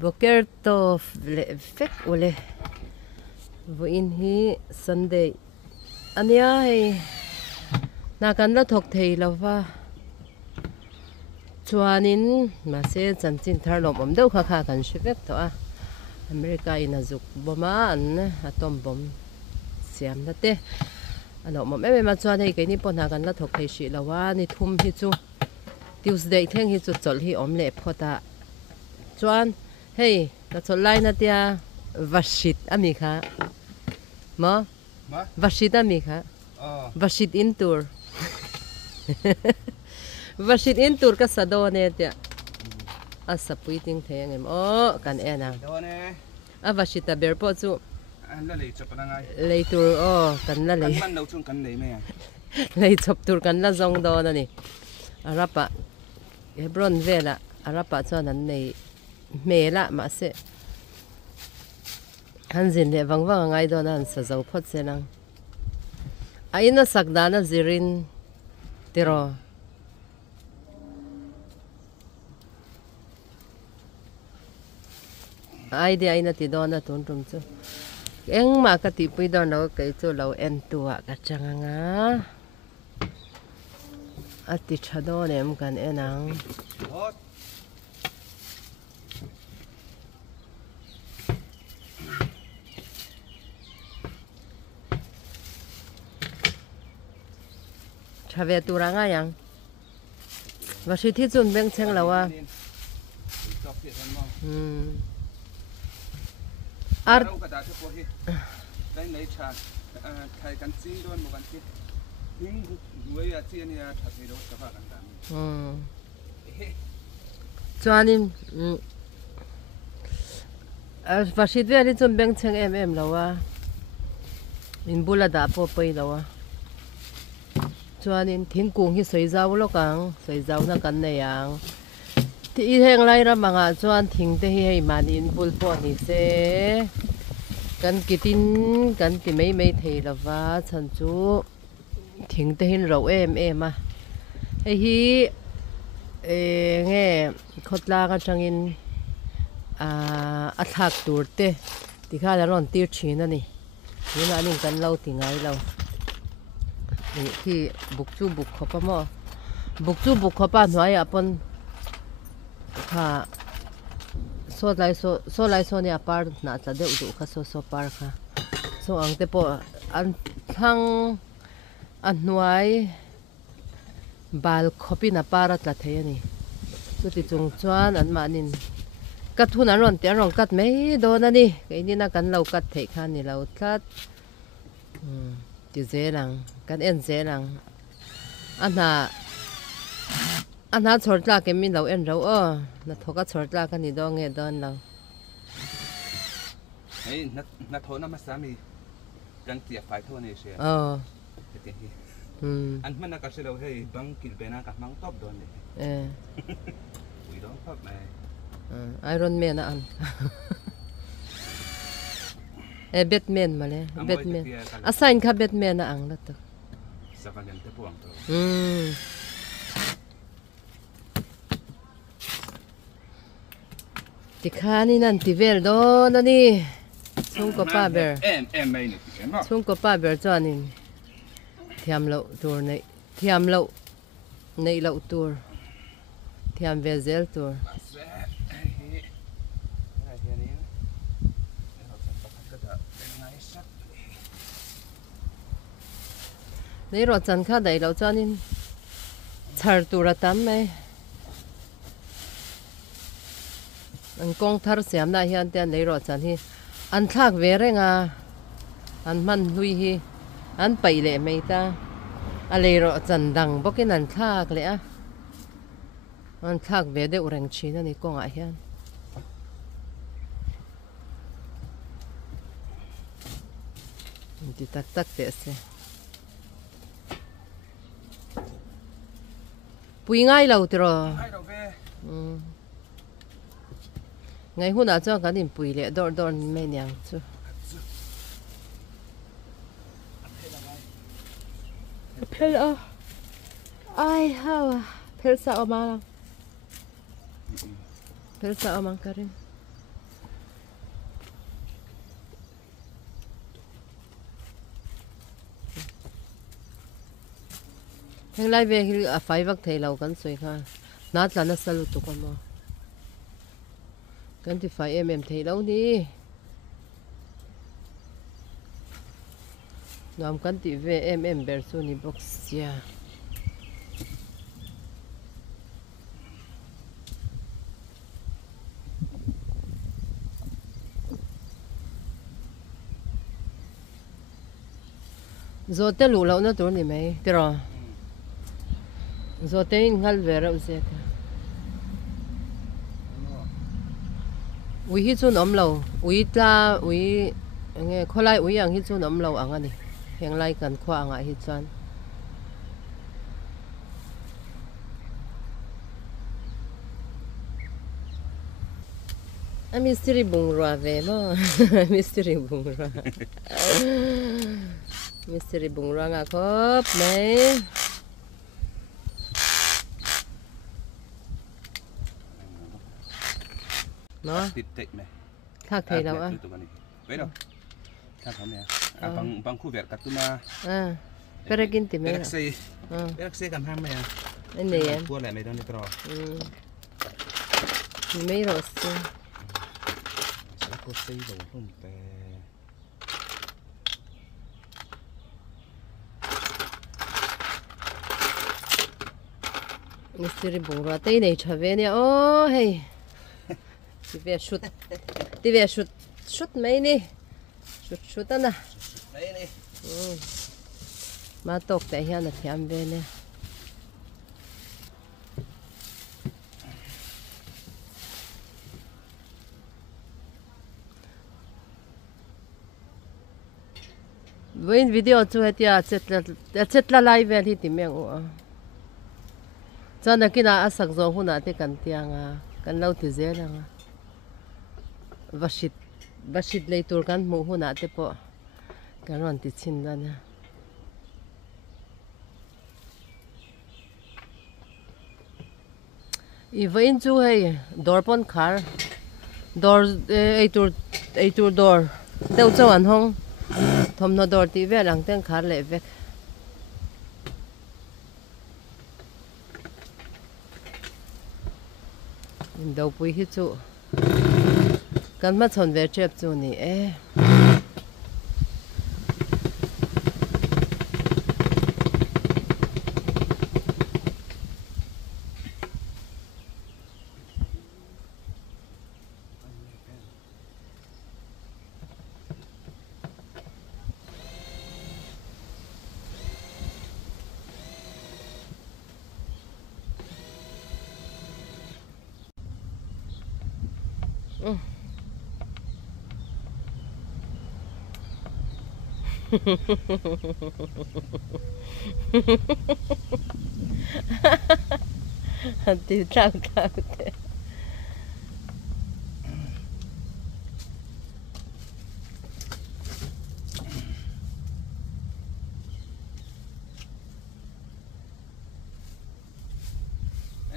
Boker to fek ole vo in hi Sunday ania hei na kan la thok thei lova chuanin ma se chanchin thar lom om deuh kha kha kan shivek to a America in azuk boma an atom bom siam na te ano mom em ma chuan hei ke ni pon na kan la thok thei shi lawa ni thum hi chu Tuesday theng hi chu chol hi om le phota chuan hey ta chol lai na tia Vahrit ami kha ma Vahrit ami kha Vahrit in tour Vahrit in tour ka sado ne tia asa puiting theng em o kan ena a Vahrit a ber po chu an la lei chop na ngai lei tur o kan la lei man no chung kan lei me lei chop tur kan la zong do na ni arapa hebron vela arapa chuan an nei mela ma se hanzin le wangwang ngai do nan sa zo phot se nang aina sakdana zirin tiro ai de aina ti do na ton tum chu eng ma ka ti pui do no ke chu lo en tua ka changa ati chado nem kan enang chave turanga yang Vahrit thi chun beng cheng lawa ar ka da po hi dai nei cha thai kan ching don mo kan ti hing duai a chi ani a tha thei do ka kan dan chuanin Vahrit ve ni chun beng cheng em lawa in bula da po pai lawa chuanin thingkung hi soizau lokang soizau na kan nei yang ti heng lai ra manga chuan thing te hi hei man in bul po ni se kan kitin kan ti mei thei lawa chan chu thing te hin ro em a hei hi nge khotla ka changin a thak tur te ti kha la ron tir thin ani ni na ning kan lo ti ngai lo khi buk chu buk khopa mo buk chu buk khopa hnuai apon kha so lai so ni apar na cha de u kha so par kha so ang te po an thang an hnuai bal khopi na parat la the ani chu ti chung chuan an manin kat hun an ron te rong kat mei do na ni ke ni na kan lo kat thei khan ni lo tlat ti zelang kan en zelang ana chortla ke min lo en ro o na thoka chortla ka ni do nge don lo ei na thona ma sami kan tia fai thone she te hi an man na ka se lo hei bang kil bena ka mang top don ni we don't pop mai Iron Man an Batman male Batman asign kha Batman na ang la to savan te puang to ti khani nan ti vel do na ni chung ko pa ber em mai ni ti no chung ko pa ber chuanin thiamlo tur nei lo tur thiam vezel tur nei ro chan kha dai lo chuanin char tur atam mai an kong thar siam na hian te nei ro chan hi an thak ve renga an man hui hi an pai le mai ta a le ro chan dang bokin an thak le a an thak ve de ureng china ni kong a hian ti tak te se pui ngai lo tro ngai huna cho kan in pui le dor me nyang chu phel a ai ha phel sa oma phel sa oma karin heng lai ve hi a fai vak thei lo kan soi kha na tlan a salu tu kan mo kan ti fai em thei lo ni nam kan ti ve em ber chu ni box ya zote lu lo na tur ni mai tiro zote in hal ve ra uze ka ui hi chu nom lo ui ta ui nge kholai ui ang hi chu nom lo ang ani heng lai kan khwa anga hi chan a mistri bung ra ve mo mistri bung ra mistri bung ra nga khop mai nó thắc thầy đâu á vậy đâu thắc không nè bằng khu việt cắt tu mà phảiกินติมเปรักซี่กันห้ามไหมอ่ะอันนี้พวกอะไรไม่ต้องนี่ตรอไม่รสแล้วก็ซี่ลงลงไปมิสเตอร์บุงราเต้ในชาเวเนี่ยโอ้เฮ้ยที่เวียชุดไหมนี่ชุดอันน่ะมาตกแต่เฮียน่ะแถมเวเนี่ยวันวิดีโอช่วยที่อาเจ็ดละไลฟ์เวที่ติมยังอ่ะจานนักกินอาสักโจหุ่นอาที่กันเตียงอ่ะกันเล่าที่เจ้าอ่ะวัชิดเลยตัวกันหมู่หุ่นอาที่พอกันวันที่ชินแล้วเนี่ยอีวันจู่ให้ดอร์ปอนคาร์ดอร์ไอตัวดอร์เดี๋ยวจะวันห้องทำนดอร์ที่เวลังเต้นคาร์เล็กเดี๋ยวไปฮิตจูกันมาชนเวรเจ็บจูนี่ตีตรังตาเตะ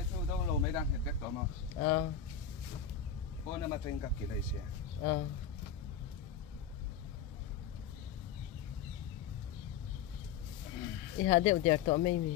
สู้đâu lâu mấy đang hiện cách đó mà bố nó mà tranh cặp kỳ này xeอีหาเดี๋ยวตัวไม่มี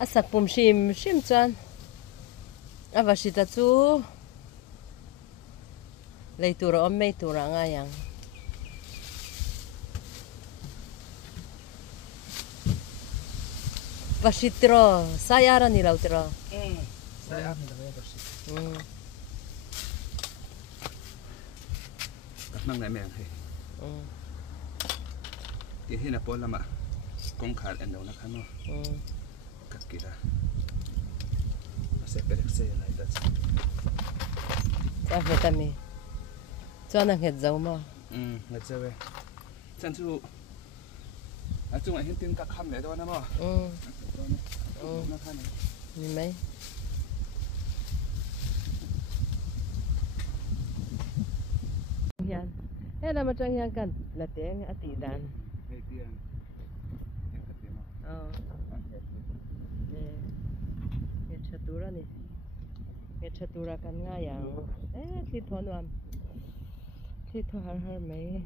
อาสักปุ่มชิมจานอาว่าสิตาจูเลยตัวเราไม่ตัวเราง่ายยังว่าสิตรอสายอารานี่เราตรอสายอารานี่เราก็สิกับนั่งไหนแม่งให้ที่ให้นับปอนละมะกงขาดอันเดียวนะครับเนาะKira masih pereksanya lah itu. Apa tadi? Cuaca nggak jauh mah. Nggak jauh. Tentu, aku nggak hentiin kakam ya, tuan nama. Ini mai. thế là mà trong nhà cần là tiếng ở tỷ đàn hay tiền em cắt tiền ờ nghe chatura ni nghe chatura kan nga yang thi thon wam thi tho har mai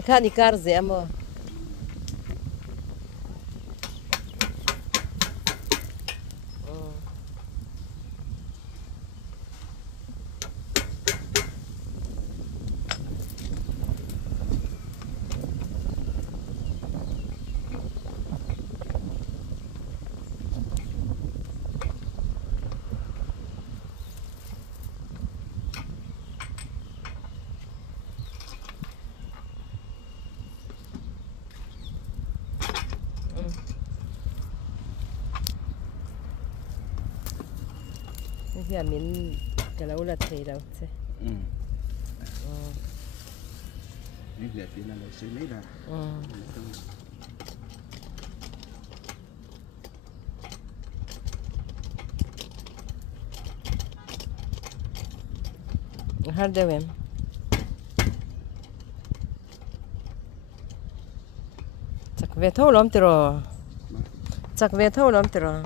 khani kar ze amo thì mình cái lâu là thấy đâu chứ những việc thì là xử lý là har det vem chắc về thâu lắm rồi chắc về thâu lắm rồi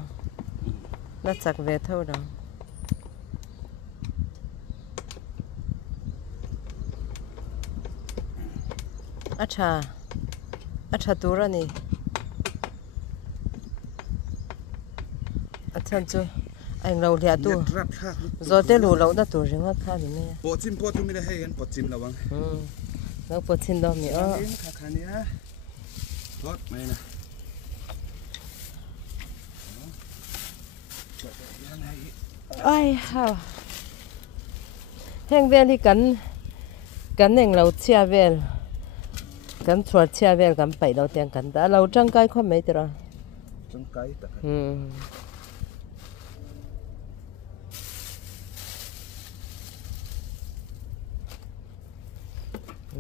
nó chắc về thâu đâu अच्छा tura ni अच्छा chu anh lâu thì tu rồi tới lù lâu đã tu riêng hết khá thì mấy bộ chim mình là hay bộ chim là vâng nó bộ chim đó mi ơ khá nhá tốt mày nè ai ha hang ven thì cắn anh lâu chia ven cắn chuột chia ven cắn bảy đầu tiên cắn đã lâu trăng cái không mấy rồi trăng cái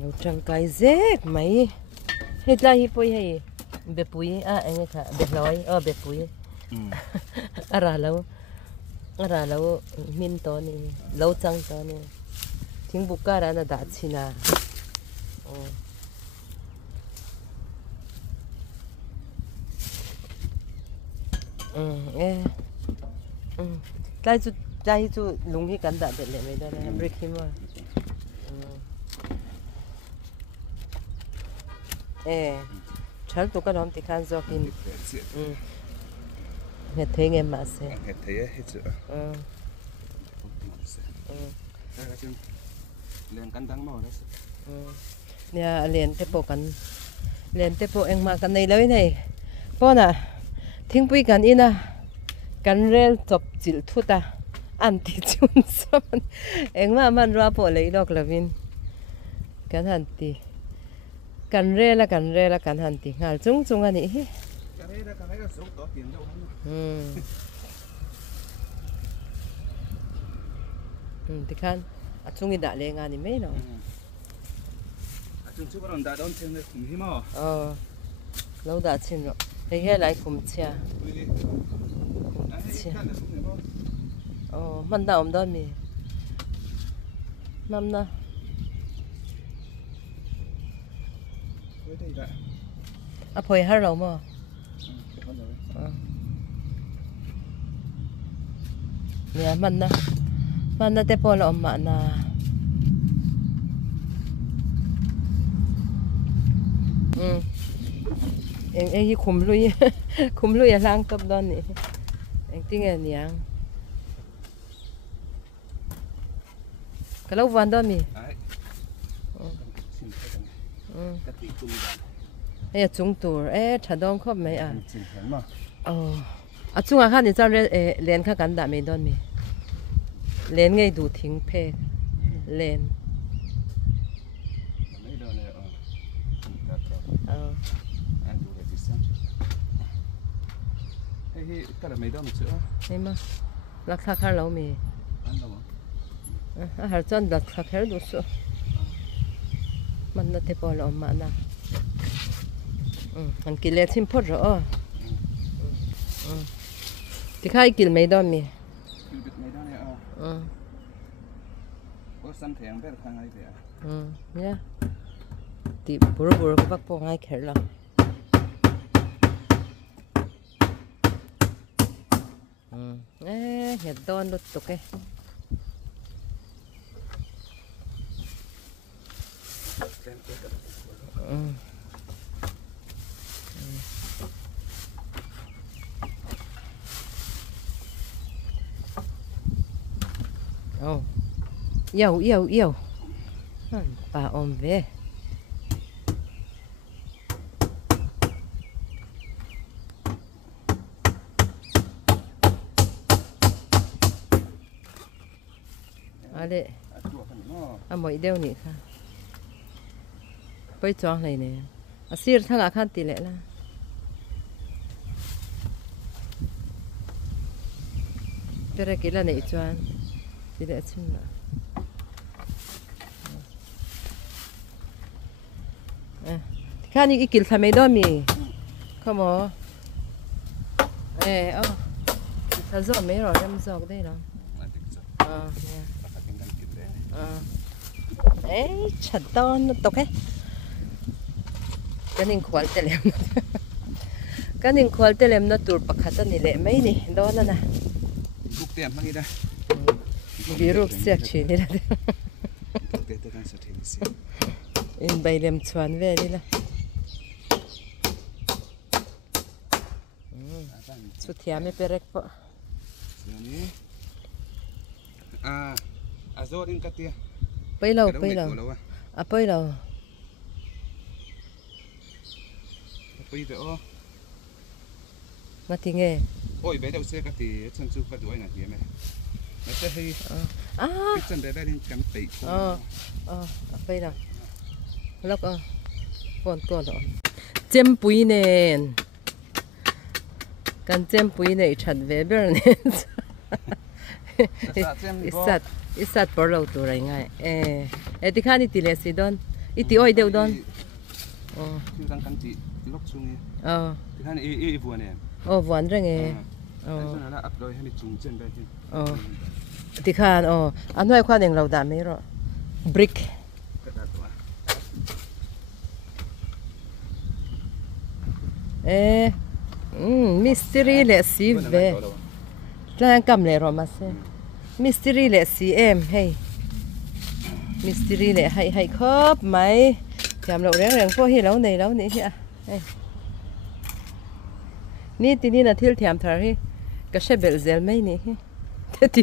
lâu trăng cái rét mấy hết là hi pui hay bê pui anh ấy cả bê lói bê pui ra lâu min to ni lâu trăng to ni tiếng buka ra là đã chi na đây chú lùng hi cắn đã được lệ mấy đó này break him mà chal tu cái đó thì khăn do kim hết thế nghe mà sẽ hết thế hết chưa liền cắn đắng màu đấy nè liền te po anh mà cái này lấy này po nè thinh pui cắn in cắn rel chọc chịu thu ta ăn thì chun sao anh mà man ra po lấy được là vin cắn hẳn thì cắn rel cắn hẳn thì ngal chung anh ấy thì kan chung đã lên anh mấy nó chung còn đã đón xem được cùng hi mà lâu đã xem rồi thế lại cùng chia mình đâu đó mi mắm na phơi hết rồi mà nè mình na te po là mà na anh khum lui lang top đó nè anh tiếng anh nhang cái lâu van đó mi ấy trung tour chả đông khóc mấy trung à khăn thì sao lên khá cắn đã mấy đó mi lên ngay đủ tiếng phê lên cái là mấy đó một sữa em mà lắc thắc har lâu mi har chân lắc thắc har đủ sữa mình nó thấy bỏ lỡ mà na mình kêu lên thêm phốt rồi thì khai kêu mấy đó mi có sẵn thèm bé khang ai vậy nhá thì buru cái bác po ngay khởi lòng nhặt đòn đốt tục cái yêu bà ôm về đấy mỗi đeo nị ha bây giờ này nè xir thằng à khăn tỷ lệ là cái này là này choan tỷ lệ chung là khăn những cái kiểu tham mấy đó mi không có sao giờ mấy rồi em giờ cái đây đó chặt to nó tộc ấy cái nên khoal tê lem cái nên khoal tê lem nó tụt bạc hạt này lẹ mấy nè đó nè bút tiền mang đi đây bị rục sẹt chỉ này là in bay lem chuan về đi là chút thiam ấy perek po zo din ka tia bây lâu bây lâu mà thì nghe ôi bé đâu xe cái thì chân chú phải đuổi này thì mày nó sẽ hay cái chân bé đi cắm tị bây lâu lóc còn rồi chém bùi nè cần chém bùi này chặt về bên này Isat por lo tu rai ngai ti khani ti le si don iti oi deu don ti dang kan ti lok chung ti khani e vuan ne vuan reng e so na ap loi hani chung chen ba ti ti khan an hoi khwa deng lo da me ro brick mystery le si ve tlang kam le ro ma se mystery lệ xí em hay mystery lệ hay khớp máy thiamlo reng po hi lâu này hả ní tí ní là thiêu thiam thar hi cái xe bel zel mấy ní thế tí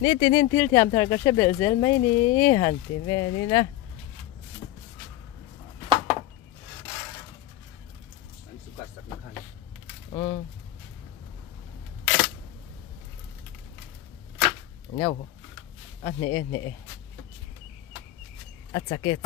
ní tí ní thiêu thiam thar cái xe bel zel mấy ní hẳn tí về đi nè no nè chake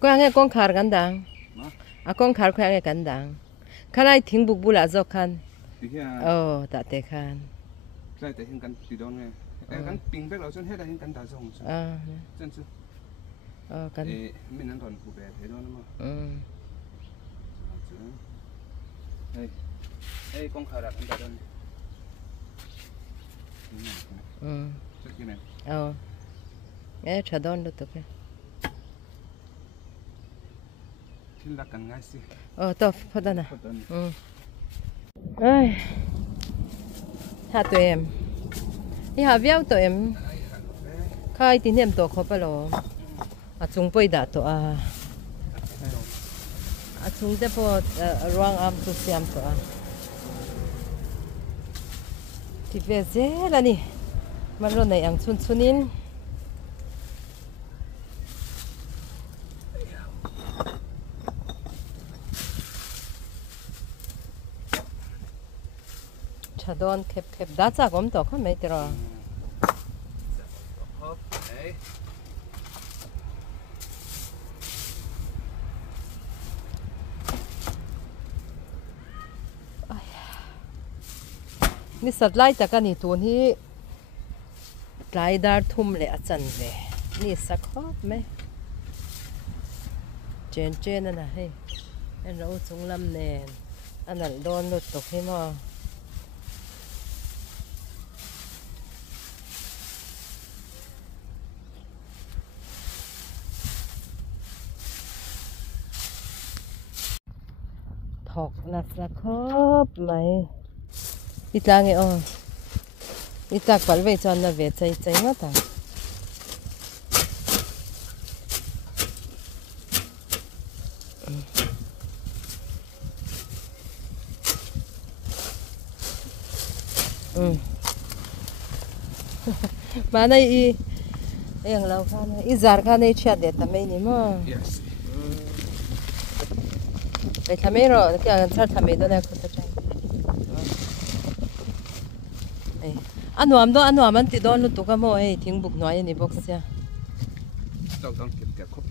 Qua nghe con khar gan dang con khar khoe nghe gan dang khăn ai thing buk bula zo khan ta te khan lại te hin kan ti don nghe kan ping bek lo chen hết hin kan ta zong chen chu kan min nan thon ku be thế đó mà hey con khar ra kan ta don chút cái này nghe cha don được cái thiên là cần ngay xí to phát đàn ơi hạ tụi em đi hạ véo tụi em khai tín em tổ khó bao lâu chúng bây đã tụi chúng để po ruang am tu siam tụi thì về dễ là nè mà rồi này ăn chunin don khép đá ra gom to không mấy tờ นี่สัตว์ไล่แต่กันนี่ตัวนี้ไล่ดาร์ทุ่มเลยอาจารย์เลยนี่สักครบไหมเจนนั่นนะให้เราจงลำเนนอันนั้นโดนหลุดตกให้มาถกนัดสักครบไหมอีตาไงอ๋ออีตาปัดไว้จนน่ะเวทใจมาต่างมาในอีอย่างเราค่ะอีจาร์ค่ะในเชียดเด็ดทำไมนี่มั้งไปทำไมหรอที่อ่างชาติทำไมตัวนี้คุณจะใจอันหวานมันติดโดนลุตุกโมเอ้ทิ้งบุกน้อยนี่บอกเสียต้องเก็บครบ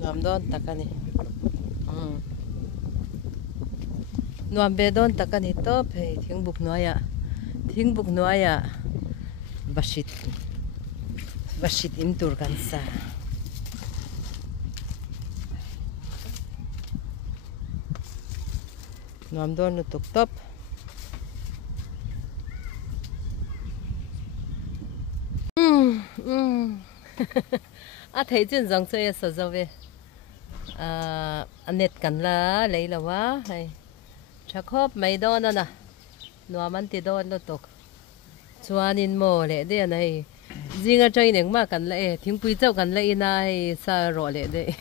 หวานโดนตะกันนี่หวานเบดอนตะกันนี่ตบให้ทิ้งบุกน้อยบัชิดอิมตูร์กันซะหวานโดนลุตุกตบà thấy chuyện rằng chơi sợ sao về anh nét cắn lá lấy là quá hay chắc hộp mấy đòn đó nè nó ăn thì đòn nó tục cho nên mò lệ đây này riêng ở chơi những mà cắn lệ tiếng quý châu cắn lệ này sao rõ lệ đấy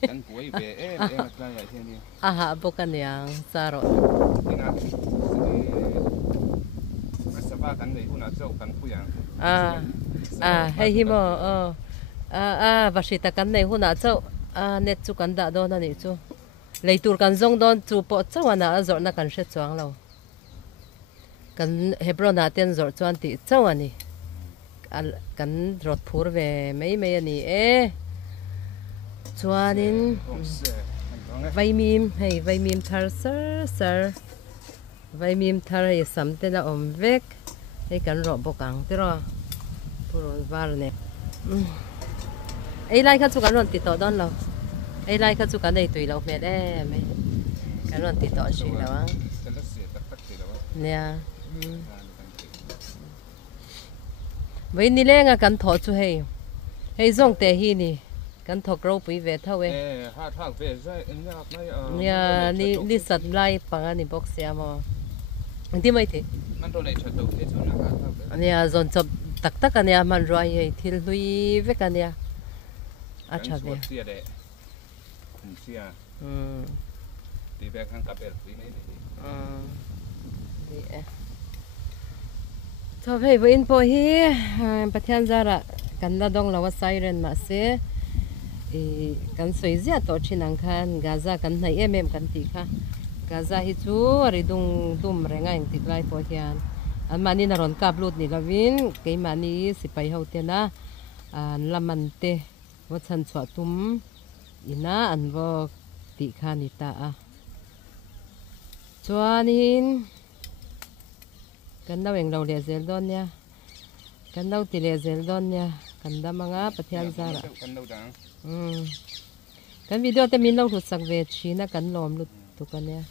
cắn quý về em là vậy thế này à hả bố cắn nhàng sao rõ hay hi mò Vahrit ta kan nei huna chau net chu kan da don ani chu leitur kan zong don chu po chawana azor na kan hre chuang lo kan hebrona ten zor chuan ti chawani kan rot phur ve mei ani chuanin vaimim thar sar vaimim thar hi samte na om vek hei kan ro bokang te ro puron var ne ai lai khát chú cán luận tịt tỏ đón lâu ai lai khát chú cán đầy tùy lâu mẹ đẻ mấy cán luận tịt tỏ chuyện đâu á nè với ní lẽ cán thọ chú hay dùng tệ hi nè cán thọ gấu bì về thâu ấy nè ní sạt lai bằng anh bóc xe mà đi mấy thế nè dọn chụp tắc anh nè mình rồi hay thì lui với anh nè अच्छा भी तो भाई वो इन पो ही पथियान जरा कंधा डोंग लावा साइरन मासे kan soi zia to chinang khan gaza kan nai kan ti kha gaza hi chu ri dum renga eng tik lai po hian an mani na ron kap lut ni lovin ke mani sipai hote na an lamanteว่าฉันสวดตุ้มอีน่าอันว่าติคานิตาจวนหินกันดาวเองเราเลี้ยเซลดอนเนี่ยกันดาวติเลี้ยเซลดอนเนี่ยกันดามังอาปะเทียนซาระกันวิดีโอแต่มีเราถูกสักเวชีนะกันล้อมลุตุกันเนี่ย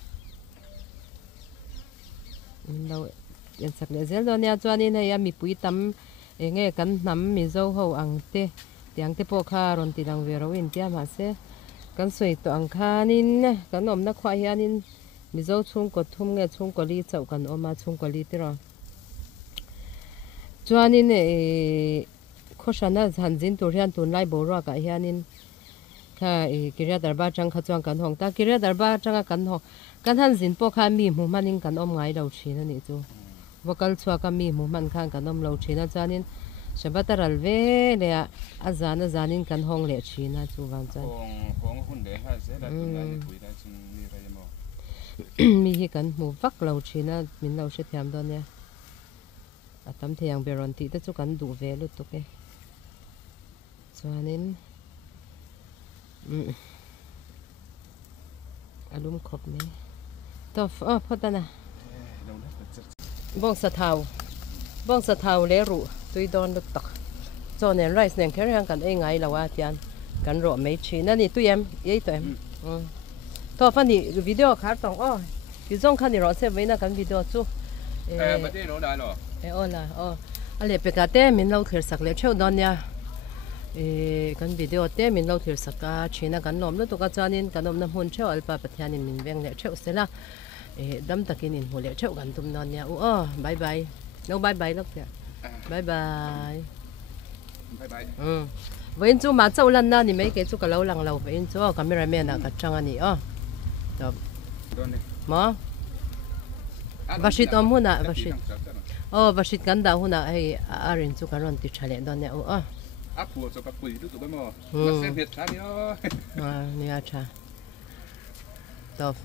เราเลี้ยสักเลี้ยเซลดอนเนี่ยจวนหินให้มีปุ๋ยตั้มเองกันน้ำมีเจ้าเขาอังเตtiếng thế bộ kha rồi thì đang về rồi in tiêm mà sẽ cái sợi to ang kha nín cái nôm nó khoai hian nín mi dâu chung có thum nghe chung có ly chậu cần ôm mà chung có ly thế rồi cho nên này khó khăn là hành trình tu riêng tu lại bổ ra cái hian nín cái kia dar ba trăng khát chuang cần hong ta kia dar ba trăng cần hong cần hành trình bộ kha mi mu man nín cần ôm ngay đầu chi nó này chú và cái chua cái mi mu man khan cần ôm đầu chi nó cho nên Shabbat alve le azanin kan hong le china chu wan chan hong hun de ha se la tun lai pui da chin mi ra mo mi hi kan mu vak lo china min lo she thiam don ya atam thiang beron ti te chu kan du ve lu tu ke chuanin alum khop me to photana bong sa thau le ru tui don luk tak cho nên rice nên cái hàng cần anh ngay là qua tiền cần rộ mấy chi nên thì tụi em ấy tụi em thôi phần thì video khác tổng cái giống khăn thì rõ sẽ với nó cần video chú mà đây nó đại rồi là anh lấy cái té mình lâu thiệt sắc lấy trâu đòn nha cần video té mình lâu thiệt sắc cả chỉ là cần nôm nó tụi cái cho nên cần nôm nằm hôn trâu alpa bát thiên mình veng lấy trâu sẽ là đâm ta cái nhìn hồ lấy trâu cần tụm đòn nha bye bye no bye bye lúc kìa bye bye với chú mà châu lần na thì mấy cái chú cái lâu lằng lâu với chú cameraman à cái trang anh ấy rồi mà Vahrit om huna Vahrit Vahrit ganda huna hay arin chú cái ron tít chale đón nè phụ cho các quỷ đứa tụi bay mà xem hết cha đi nia cha, tốt.